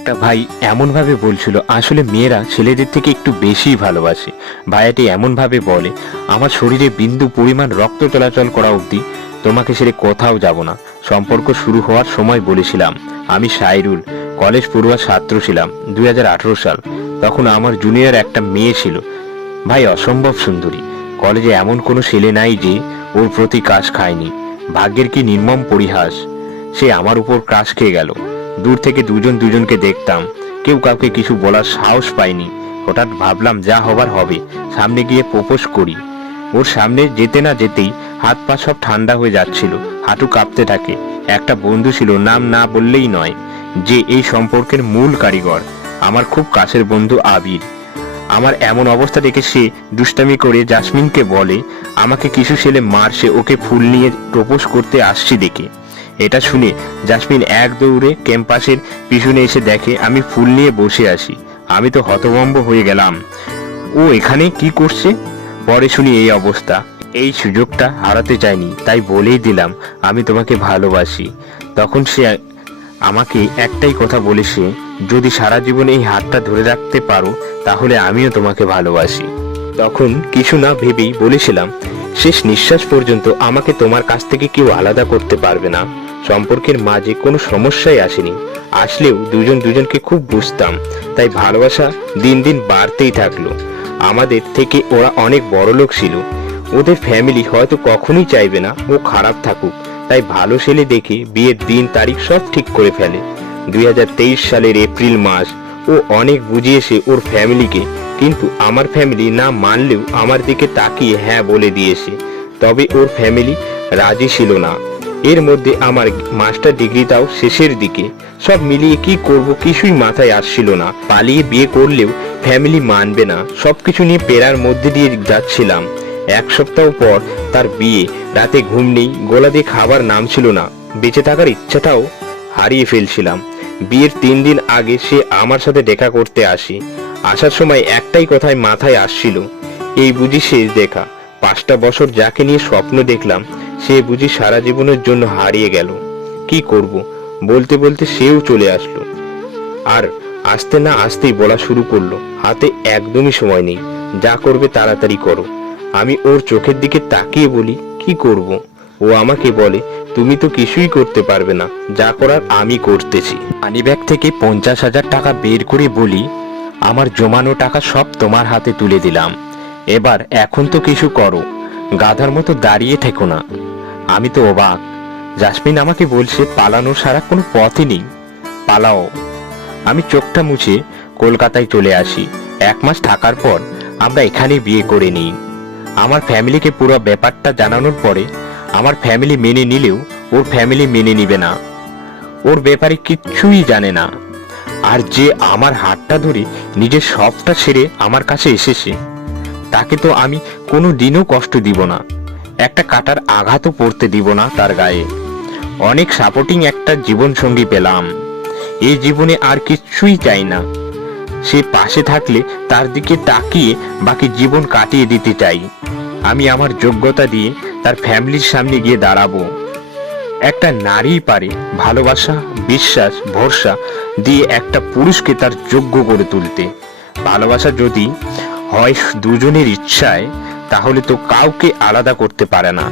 একটা ভাই এমনভাবে বলছিল আসলে মেয়েরা ছেলেদের থেকে একটু বেশিই ভালোবাসে। ভাইয়াটি এমনভাবে বলে, আমার শরীরে বিন্দু পরিমাণ রক্ত চলাচল করা অবধি তোমাকে ছেড়ে কোথাও যাব না। সম্পর্ক শুরু হওয়ার সময় বলেছিলাম আমি সাইরুল, কলেজ পড়ুয়া ছাত্র ছিলাম। 2018 সাল। তখন আমার জুনিয়র একটা মেয়ে ছিল, ভাই অসম্ভব সুন্দরী। কলেজে এমন কোনো ছেলে নাই যে ওর প্রতি ক্রাশ খায়নি। ভাগ্যের কি নির্মম পরিহাস, সে আমার উপর ক্রাশ খেয়ে গেল। দূর থেকে দুজন দুজনকে দেখতাম, কেউ কাউকে কিছু বলার সাহস পায়নি। হঠাৎ ভাবলাম যা হবার হবে, সামনে গিয়ে প্রপোজ করি। ওর সামনে যেতে না যেতেই হাত পা সব ঠান্ডা হয়ে যাচ্ছিল, হাঁটু কাঁপতে থাকে। একটা বন্ধু ছিল, নাম না বললেই নয়, যে এই সম্পর্কের মূল কারিগর, আমার খুব কাছের বন্ধু আবির। আমার এমন অবস্থা দেখে সে দুষ্টামি করে জাসমিনকে বলে আমাকে কিছু ছেলে মারছে ওকে ফুল নিয়ে প্রপোজ করতে আসছি দেখে। এটা শুনে জাসমিন এক দৌড়ে ক্যাম্পাসের পিছনে এসে দেখে আমি ফুল নিয়ে বসে আছি। আমি তো হতভম্ব হয়ে গেলাম, ও এখানে কি করছে? পরে শুনি এই অবস্থা। এই সুযোগটা হারাতে চাইনি, তাই বলেই দিলাম আমি তোমাকে ভালোবাসি। তখন সে আমাকে একটাই কথা বলেছে, যদি সারা জীবন এই হাতটা ধরে রাখতে পারো তাহলে আমিও তোমাকে ভালোবাসি। তখন কিছু না ভেবেই বলেছিলাম, শেষ নিঃশ্বাস পর্যন্ত আমাকে তোমার কাছ থেকে কেউ আলাদা করতে পারবে না। সম্পর্কের মাঝে কোনো সমস্যাই আসেনি, আসলেও দুজন দুজনকে খুব বুঝতাম, তাই ভালোবাসা দিন দিন বাড়তেই থাকলো। আমাদের থেকে ওরা অনেক বড় লোক ছিল, ওদের ফ্যামিলি হয়তো কখনোই চাইবে না ও খারাপ থাকুক, তাই ভালো ছেলে দেখে বিয়ের দিন তারিখ সব ঠিক করে ফেলে। 2023 সালের এপ্রিল মাস। ও অনেক বুঝিয়েছে ওর ফ্যামিলিকে, কিন্তু আমার ফ্যামিলি না মানলেও আমার দিকে তাকিয়ে হ্যাঁ বলে দিয়েছে। তবে ওর ফ্যামিলি রাজি ছিল না। এর মধ্যে আমার মাস্টার ডিগ্রিটাও শেষের দিকে। সব মিলিয়ে কি করব কিছুই মাথায় আসছিল না। পালিয়ে বিয়ে করলেও ফ্যামিলি মানবে না, সবকিছু নিয়ে পেরার মধ্যে দিয়ে যাচ্ছিলাম। এক সপ্তাহ পর তার বিয়ে। রাতে ঘুম নেই, গলা দিয়ে খাবার নাম ছিল না, বেঁচে থাকার ইচ্ছাটাও হারিয়ে ফেলছিলাম। বিয়ের 3 দিন আগে সে আমার সাথে দেখা করতে আসে। আসার সময় একটাই কথাই মাথায় আসছিল, এই বুঝি শেষ দেখা। 5টা বছর যাকে নিয়ে স্বপ্ন দেখলাম সে বুঝি সারা জীবনের জন্য হারিয়ে গেল। কি করব? বলতে বলতে সেও চলে আসলো। আর আসতে না আসতেই বলা শুরু করলো, হাতে একদমই সময় নেই, যা করবে তাড়াতাড়ি করো। আমি ওর চোখের দিকে তাকিয়ে বলি, কি করব? ও আমাকে বলে, তুমি তো কিছুই করতে পারবে না, যা করার আমি করতেছি। মানিব্যাগ থেকে 50,000 টাকা বের করে বলি, আমার জমানো টাকা সব তোমার হাতে তুলে দিলাম, এবার এখন তো কিছু করো, গাধার মতো দাঁড়িয়ে থেকো না। আমি তো অবাক। জাসমিন আমাকে বলছে পালানো ছাড়া কোনো পথই নেই, পালাও। আমি চোখটা মুছে কলকাতায় চলে আসি। 1 মাস থাকার পর আমরা এখানে বিয়ে করে নিই। আমার ফ্যামিলিকে পুরো ব্যাপারটা জানানোর পরে আমার ফ্যামিলি মেনে নিলেও ওর ফ্যামিলি মেনে নিবে না, ওর ব্যাপারে কিচ্ছুই জানে না। আর যে আমার হাতটা ধরে নিজের সবটা ছেড়ে আমার কাছে এসেছে, তাকে তো আমি কোনো দিনও কষ্ট দিব না, একটা কাটার আঘাতও পড়তে দিব না তার গায়ে। অনেক সাপোর্টিং একটা জীবন সঙ্গী পেলাম, এই জীবনে আর কিচ্ছুই চাই না। সে পাশে থাকলে তার দিকে তাকিয়ে বাকি জীবন কাটিয়ে দিতে চাই। আমি আমার যোগ্যতা দিয়ে তার ফ্যামিলির সামনে গিয়ে দাঁড়াবো। একটা নারী পারে ভালোবাসা, বিশ্বাস, ভরসা দিয়ে একটা পুরুষকে তার যোগ্য করে তুলতে। ভালোবাসা যদি হয় দুজনের ইচ্ছায়, তাহলে তো কাউকে আলাদা করতে পারে না।